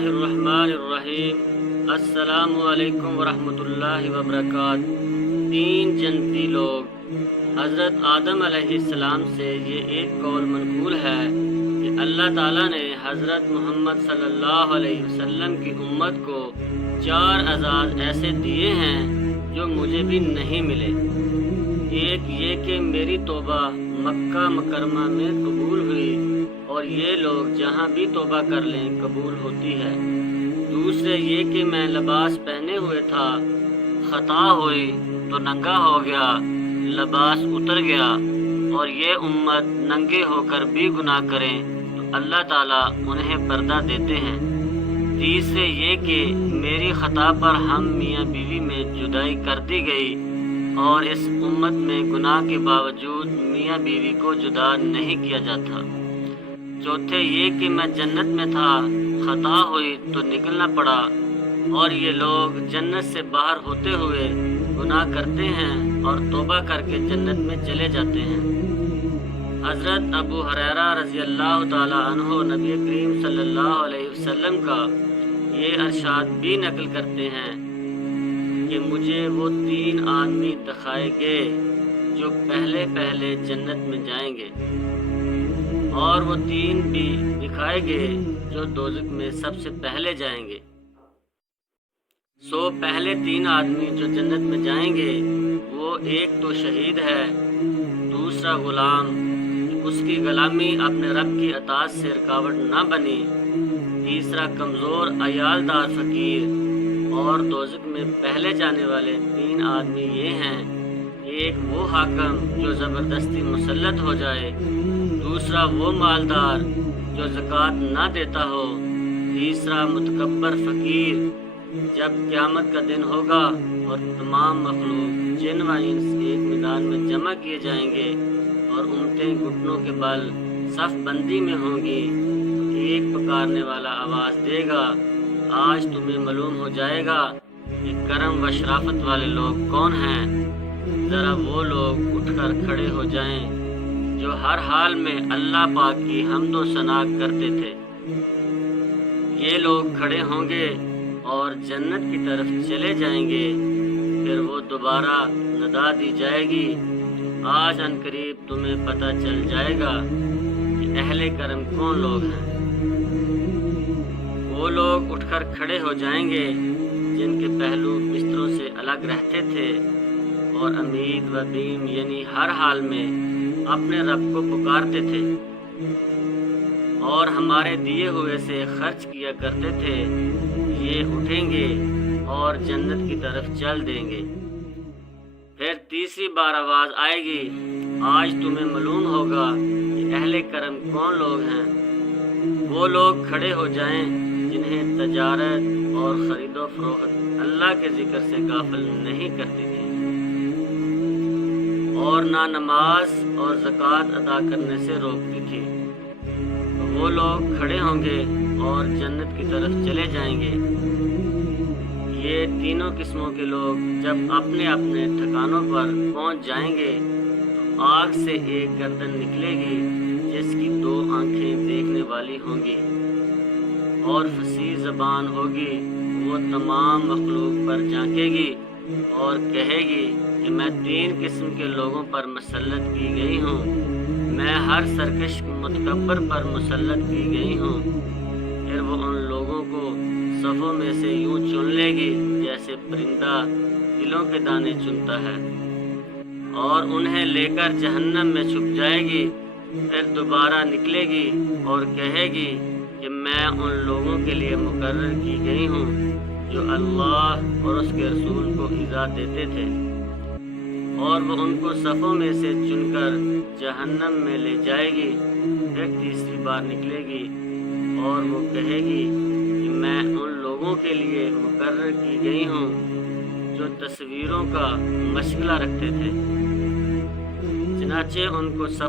اللہ الرحمن الرحیم۔ السلام علیکم ورحمۃ اللہ وبرکاتہ۔ تین جنتی لوگ۔ حضرت آدم علیہ السلام سے یہ ایک قول منقول ہے کہ اللہ تعالیٰ نے حضرت محمد صلی اللہ علیہ وسلم کی امت کو 4 اعزاز ایسے دیے ہیں جو مجھے بھی نہیں ملے۔ ایک یہ کہ میری توبہ مکہ مکرمہ میں قبول ہوئی اور یہ لوگ جہاں بھی توبہ کر لیں قبول ہوتی ہے۔ دوسرے یہ کہ میں لباس پہنے ہوئے تھا، خطا ہوئی تو ننگا ہو گیا، لباس اتر گیا، اور یہ امت ننگے ہو کر بھی گناہ کریں تو اللہ تعالیٰ انہیں پردہ دیتے ہیں۔ تیسرے یہ کہ میری خطا پر ہم میاں بیوی میں جدائی کر دی گئی اور اس امت میں گناہ کے باوجود میاں بیوی کو جدا نہیں کیا جاتا۔ چوتھے یہ کہ میں جنت میں تھا، خطا ہوئی تو نکلنا پڑا، اور یہ لوگ جنت سے باہر ہوتے ہوئے گناہ کرتے ہیں اور توبہ کر کے جنت میں چلے جاتے ہیں۔ حضرت ابو ہریرہ رضی اللہ تعالی عنہ نبی کریم صلی اللہ علیہ وسلم کا یہ ارشاد بھی نقل کرتے ہیں کہ مجھے وہ 3 آدمی دکھائے گئے جو پہلے پہلے جنت میں جائیں گے، اور وہ 3 بھی دکھائے گئے جو دوزخ میں سب سے پہلے جائیں گے۔ پہلے 3 آدمی جو جنت میں جائیں گے وہ ایک تو شہید ہے، دوسرا غلام، اس کی غلامی اپنے رب کی اطاعت سے رکاوٹ نہ بنی، تیسرا کمزور عیالدار فقیر، اور دوزخ میں پہلے جانے والے 3 آدمی یہ ہیں: ایک وہ حاکم جو زبردستی مسلط ہو جائے، دوسرا وہ مالدار جو زکوٰۃ نہ دیتا ہو، تیسرا متکبر فقیر۔ جب قیامت کا دن ہوگا اور تمام مخلوق جن و انس ایک میدان میں جمع کیے جائیں گے اور امتیں گھٹنوں کے بل صف بندی میں ہوں گی، تو ایک پکارنے والا آواز دے گا: آج تمہیں معلوم ہو جائے گا کہ کرم و شرافت والے لوگ کون ہیں۔ ذرا وہ لوگ اٹھ کر کھڑے ہو جائیں جو ہر حال میں اللہ پاک کی حمد و ثنا کرتے تھے۔ یہ لوگ کھڑے ہوں گے اور جنت کی طرف چلے جائیں گے، پھر وہ دوبارہ ندا دی جائے گی: آج عن قریب تمہیں پتہ چل جائے گا کہ اہل کرم کون لوگ ہیں۔ وہ لوگ اٹھ کر کھڑے ہو جائیں گے جن کے پہلو بستروں سے الگ رہتے تھے اور امید و بیم یعنی ہر حال میں اپنے رب کو پکارتے تھے اور ہمارے دیے ہوئے سے خرچ کیا کرتے تھے۔ یہ اٹھیں گے اور جنت کی طرف چل دیں گے۔ پھر تیسری بار آواز آئے گی: آج تمہیں معلوم ہوگا کہ اہل کرم کون لوگ ہیں۔ وہ لوگ کھڑے ہو جائیں جنہیں تجارت اور خرید و فروخت اللہ کے ذکر سے غافل نہیں کرتی تھی اور نہ نماز اور زکوٰۃ ادا کرنے سے روکتی تھی۔ وہ لوگ کھڑے ہوں گے اور جنت کی طرف چلے جائیں گے۔ یہ تینوں قسموں کے لوگ جب اپنے اپنے ٹھکانوں پر پہنچ جائیں گے تو آگ سے ایک گردن نکلے گی جس کی 2 آنکھیں دیکھنے والی ہوں گی اور فصیح زبان ہوگی۔ وہ تمام مخلوق پر جھانکے گی اور کہے گی کہ میں 3 قسم کے لوگوں پر مسلط کی گئی ہوں، میں ہر سرکش متکبر پر مسلط کی گئی ہوں۔ پھر وہ ان لوگوں کو صفوں میں سے یوں چن لے گی جیسے پرندہ تلوں کے دانے چنتا ہے، اور انہیں لے کر جہنم میں چھپ جائے گی۔ پھر دوبارہ نکلے گی اور کہے گی کہ میں ان لوگوں کے لیے مقرر کی گئی ہوں جو اللہ اور اس کے رسول کو ایذا دیتے تھے، اور وہ ان کو صفوں میں سے چن کر جہنم میں لے جائے گی۔ پھر تیسری بار نکلے گی اور وہ کہے گی کہ میں ان لوگوں کے لیے مقرر کی گئی ہوں جو تصویروں کا مشغلہ رکھتے تھے، چنانچہ ان کو صفوں